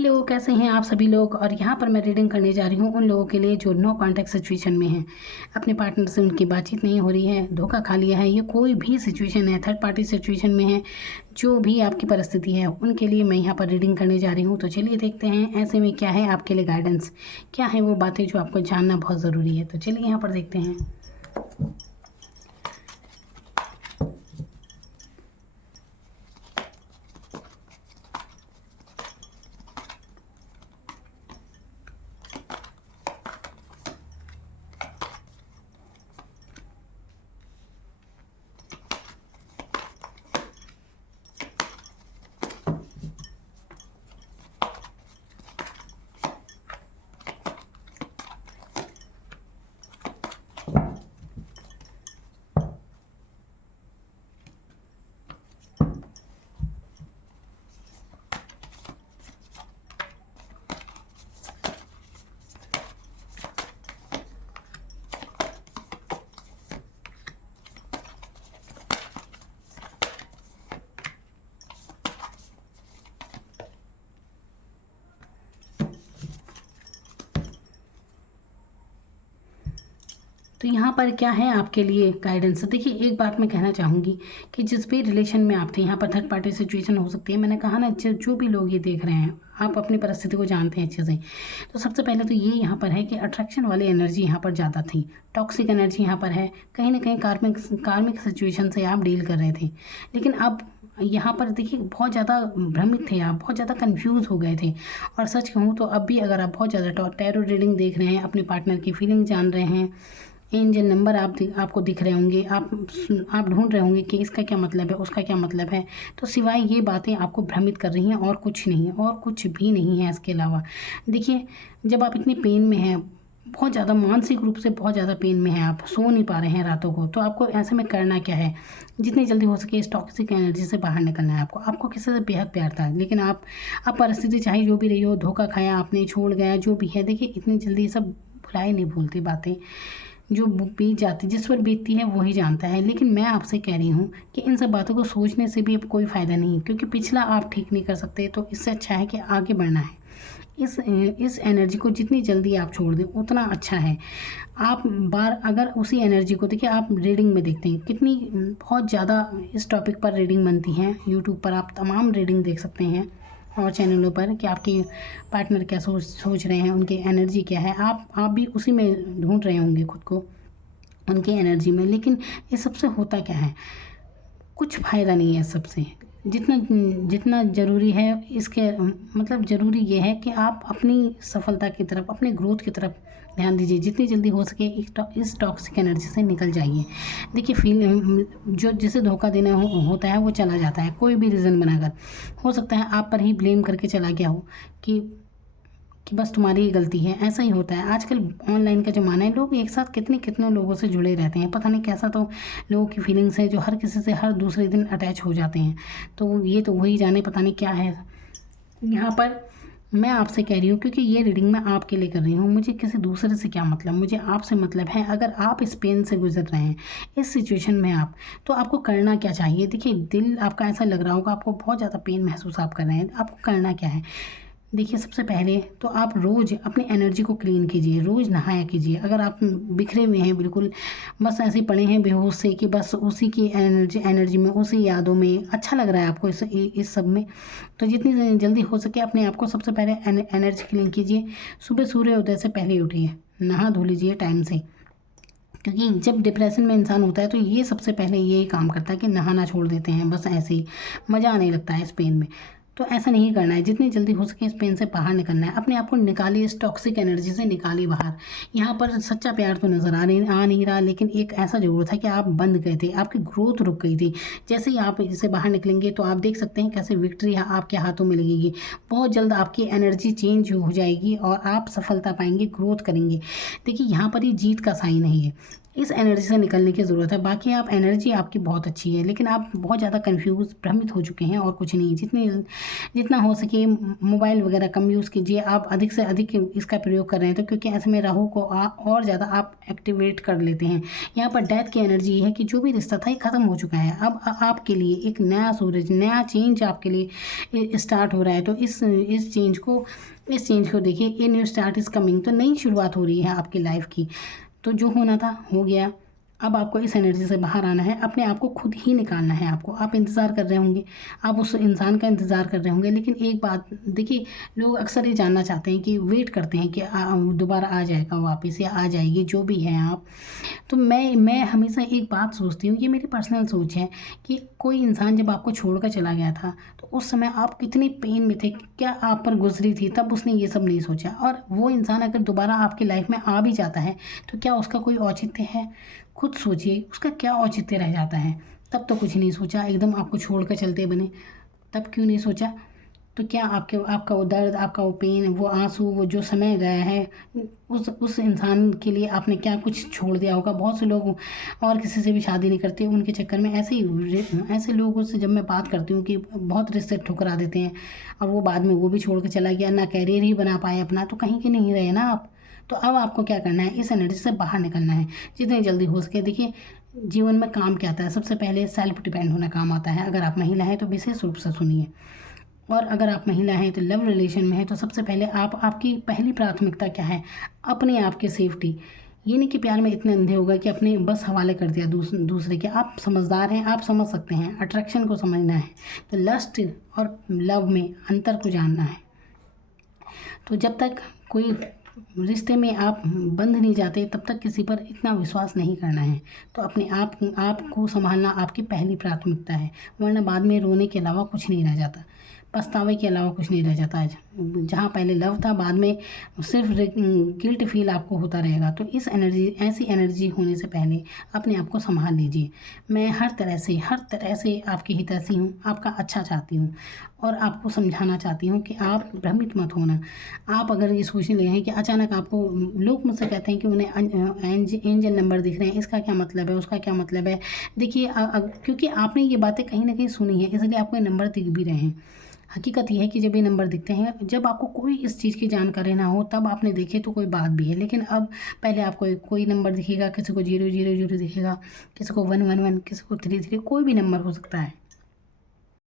Hello, कैसे हैं आप सभी लोग। और यहाँ पर मैं रीडिंग करने जा रही हूँ उन लोगों के लिए जो नो कॉन्टैक्ट सिचुएशन में हैं। अपने पार्टनर से उनकी बातचीत नहीं हो रही है, धोखा खा लिया है, ये कोई भी सिचुएशन है, थर्ड पार्टी सिचुएशन में है, जो भी आपकी परिस्थिति है उनके लिए मैं यहाँ पर रीडिंग करने जा रही हूँ। तो चलिए देखते हैं ऐसे में क्या है आपके लिए गाइडेंस, क्या है वो बातें जो आपको जानना बहुत ज़रूरी है। तो चलिए यहाँ पर देखते हैं। तो यहाँ पर क्या है आपके लिए गाइडेंस। देखिए, एक बात मैं कहना चाहूँगी कि जिस भी रिलेशन में आप थे, यहाँ पर थर्ड पार्टी सिचुएशन हो सकती है। मैंने कहा ना, जो भी लोग ये देख रहे हैं, आप अपनी परिस्थिति को जानते हैं अच्छे से। तो सबसे पहले तो ये यहाँ पर है कि अट्रैक्शन वाली एनर्जी यहाँ पर ज़्यादा थी, टॉक्सिक एनर्जी यहाँ पर है। कहीं ना कहीं कार्मिक सिचुएशन से आप डील कर रहे थे। लेकिन अब यहाँ पर देखिए, बहुत ज़्यादा भ्रमित थे आप, बहुत ज़्यादा कंफ्यूज हो गए थे। और सच कहूँ तो अब भी अगर आप बहुत ज़्यादा टैरो रीडिंग देख रहे हैं, अपने पार्टनर की फीलिंग जान रहे हैं, एंजल नंबर आपको दिख रहे होंगे, आप ढूंढ रहे होंगे कि इसका क्या मतलब है, उसका क्या मतलब है। तो सिवाय ये बातें आपको भ्रमित कर रही हैं, और कुछ नहीं है, और कुछ भी नहीं है इसके अलावा। देखिए, जब आप इतने पेन में हैं, बहुत ज़्यादा मानसिक रूप से बहुत ज़्यादा पेन में हैं, आप सो नहीं पा रहे हैं रातों को, तो आपको ऐसे में करना क्या है, जितनी जल्दी हो सके इस टॉक्सिक एनर्जी से बाहर निकलना है। आपको किसी से बेहद प्यार था, लेकिन आप परिस्थिति चाहे जो भी रही हो, धोखा खाया आपने, छोड़ गया, जो भी है। देखिए, इतनी जल्दी सब भुलाए नहीं भूलती बातें, जो बीत जाती, जिस पर बीतती है वही जानता है। लेकिन मैं आपसे कह रही हूँ कि इन सब बातों को सोचने से भी अब कोई फ़ायदा नहीं है, क्योंकि पिछला आप ठीक नहीं कर सकते। तो इससे अच्छा है कि आगे बढ़ना है। इस एनर्जी को जितनी जल्दी आप छोड़ दें उतना अच्छा है। आप अगर उसी एनर्जी को, देखिए, आप रीडिंग में देखते हैं कितनी बहुत ज़्यादा इस टॉपिक पर रीडिंग बनती हैं। यूट्यूब पर आप तमाम रीडिंग देख सकते हैं, और चैनलों पर, कि आपके पार्टनर क्या सोच रहे हैं, उनकी एनर्जी क्या है। आप भी उसी में ढूंढ रहे होंगे खुद को, उनकी एनर्जी में। लेकिन इस सबसे होता क्या है, कुछ फ़ायदा नहीं है सबसे। जितना जितना ज़रूरी है, इसके मतलब ज़रूरी ये है कि आप अपनी सफलता की तरफ, अपने ग्रोथ की तरफ ध्यान दीजिए। जितनी जल्दी हो सके इस टॉक्सिक एनर्जी से निकल जाइए। देखिए, जो जिसे धोखा देना होता है वो चला जाता है, कोई भी रीज़न बनाकर। हो सकता है आप पर ही ब्लेम करके चला गया हो कि बस तुम्हारी ही गलती है। ऐसा ही होता है। आजकल ऑनलाइन का ज़माना है, लोग एक साथ कितने कितने लोगों से जुड़े रहते हैं, पता नहीं कैसा तो लोगों की फीलिंग्स है, जो हर किसी से हर दूसरे दिन अटैच हो जाते हैं। तो ये तो वही जाने, पता नहीं क्या है। यहाँ पर मैं आपसे कह रही हूँ, क्योंकि ये रीडिंग मैं आपके लिए कर रही हूँ, मुझे किसी दूसरे से क्या मतलब, मुझे आपसे मतलब है। अगर आप इस पेन से गुजर रहे हैं, इस सिचुएशन में आप, तो आपको करना क्या चाहिए। देखिए, दिल आपका ऐसा लग रहा होगा, आपको बहुत ज़्यादा पेन महसूस आप कर रहे हैं। आपको करना क्या है, देखिए, सबसे पहले तो आप रोज़ अपनी एनर्जी को क्लीन कीजिए, रोज़ नहाया कीजिए। अगर आप बिखरे हुए हैं, बिल्कुल बस ऐसे पड़े हैं बेहोश से, कि बस उसी की एनर्जी में, उसी यादों में अच्छा लग रहा है आपको इस सब में, तो जितनी जल्दी हो सके अपने आप को सबसे पहले एनर्जी क्लीन कीजिए। सुबह सूर्योदय से पहले उठिए, नहा धो लीजिए टाइम से, क्योंकि जब डिप्रेशन में इंसान होता है तो ये सबसे पहले यही काम करता है कि नहाना छोड़ देते हैं, बस ऐसे ही मज़ा आने लगता है इस पेन में। तो ऐसा नहीं करना है, जितनी जल्दी हो सके इस पेन से बाहर निकलना है। अपने आप को निकालिए, इस टॉक्सिक एनर्जी से निकालिए बाहर। यहाँ पर सच्चा प्यार तो नज़र आ नहीं रहा, लेकिन एक ऐसा ज़रूर था कि आप बंद गए थे, आपकी ग्रोथ रुक गई थी। जैसे ही आप इससे बाहर निकलेंगे तो आप देख सकते हैं कैसे विक्ट्री आपके हाथों में लगेगी। बहुत जल्द आपकी एनर्जी चेंज हो जाएगी और आप सफलता पाएंगे, ग्रोथ करेंगे। देखिए, यहाँ पर ही जीत का साइन है ये। इस एनर्जी से निकलने की ज़रूरत है। बाकी आप एनर्जी आपकी बहुत अच्छी है, लेकिन आप बहुत ज़्यादा कन्फ्यूज़ भ्रमित हो चुके हैं और कुछ नहीं। जितना हो सके मोबाइल वगैरह कम यूज़ कीजिए। आप अधिक से अधिक इसका प्रयोग कर रहे हैं तो क्योंकि ऐसे में राहु को और ज़्यादा आप एक्टिवेट कर लेते हैं। यहाँ पर डेथ की एनर्जी है कि जो भी रिश्ता था ये ख़त्म हो चुका है। अब आपके लिए एक नया सूरज, नया चेंज आपके लिए स्टार्ट हो रहा है। तो इस चेंज को देखिए, a new start is coming. तो नई शुरुआत हो रही है आपकी लाइफ की। तो जो होना था हो गया। अब आपको इस एनर्जी से बाहर आना है, अपने आप को खुद ही निकालना है आपको। आप इंतज़ार कर रहे होंगे, आप उस इंसान का इंतज़ार कर रहे होंगे, लेकिन एक बात देखिए, लोग अक्सर ये जानना चाहते हैं कि वेट करते हैं कि दोबारा आ जाएगा वापस या आ जाएगी, जो भी है आप। तो मैं हमेशा एक बात सोचती हूँ, ये मेरी पर्सनल सोच है कि कोई इंसान जब आपको छोड़कर चला गया था तो उस समय आप कितनी पेन में थे, क्या आप पर गुजरी थी, तब उसने ये सब नहीं सोचा। और वो इंसान अगर दोबारा आपकी लाइफ में आ भी जाता है तो क्या उसका कोई औचित्य है? खुद सोचिए, उसका क्या औचित्य रह जाता है? तब तो कुछ नहीं सोचा, एकदम आपको छोड़ कर चलते बने, तब क्यों नहीं सोचा? तो क्या आपका वो दर्द, आपका वो पेन, वो आंसू, वो जो समय गया है, उस इंसान के लिए आपने क्या कुछ छोड़ दिया होगा। बहुत से लोग और किसी से भी शादी नहीं करते, उनके चक्कर में ऐसे लोगों से जब मैं बात करती हूँ कि बहुत रिश्ते ठुकरा देते हैं और वो बाद में वो भी छोड़ के चला गया, ना कैरियर ही बना पाए अपना, तो कहीं के नहीं रहे ना आप। तो अब आपको क्या करना है, इस एनर्जी से बाहर निकलना है जितनी जल्दी हो सके। देखिए, जीवन में काम क्या आता है, सबसे पहले सेल्फ डिपेंड होना काम आता है। अगर आप महिला हैं तो विशेष रूप से सुनिए, और अगर आप महिला हैं तो लव रिलेशन में है तो सबसे पहले आपकी पहली प्राथमिकता क्या है, अपने आप की सेफ्टी। ये नहीं कि प्यार में इतने अंधे होगा कि अपने बस हवाले कर दिया दूसरे के। आप समझदार हैं, आप समझ सकते हैं, अट्रैक्शन को समझना है। तो लस्ट और लव में अंतर को जानना है। तो जब तक कोई रिश्ते में आप बंध नहीं जाते तब तक किसी पर इतना विश्वास नहीं करना है। तो अपने आप को संभालना आपकी पहली प्राथमिकता है, वरना बाद में रोने के अलावा कुछ नहीं रह जाता, पछतावे के अलावा कुछ नहीं रह जाता है। जहाँ पहले लव था, बाद में सिर्फ गिल्ट फील आपको होता रहेगा। तो ऐसी एनर्जी होने से पहले अपने आप को संभाल लीजिए। मैं हर तरह से आपकी हितैषी हूँ, आपका अच्छा चाहती हूँ और आपको समझाना चाहती हूँ कि आप भ्रमित मत होना। आप अगर ये सोचने लगे हैं कि अचानक आपको लोग मुझसे कहते हैं कि उन्हें एंजल नंबर दिख रहे हैं, इसका क्या मतलब है, उसका क्या मतलब है। देखिए, क्योंकि आपने ये बातें कहीं ना कहीं सुनी है, इसलिए आपको ये नंबर दिख भी रहे हैं। हकीकत यह है कि जब ये नंबर दिखते हैं, जब आपको कोई इस चीज़ की जानकारी ना हो तब आपने देखे तो कोई बात भी है, लेकिन अब पहले आपको कोई नंबर दिखेगा, किसी को 000 दिखेगा, किसी को 111, किसी को 33, कोई भी नंबर हो सकता है।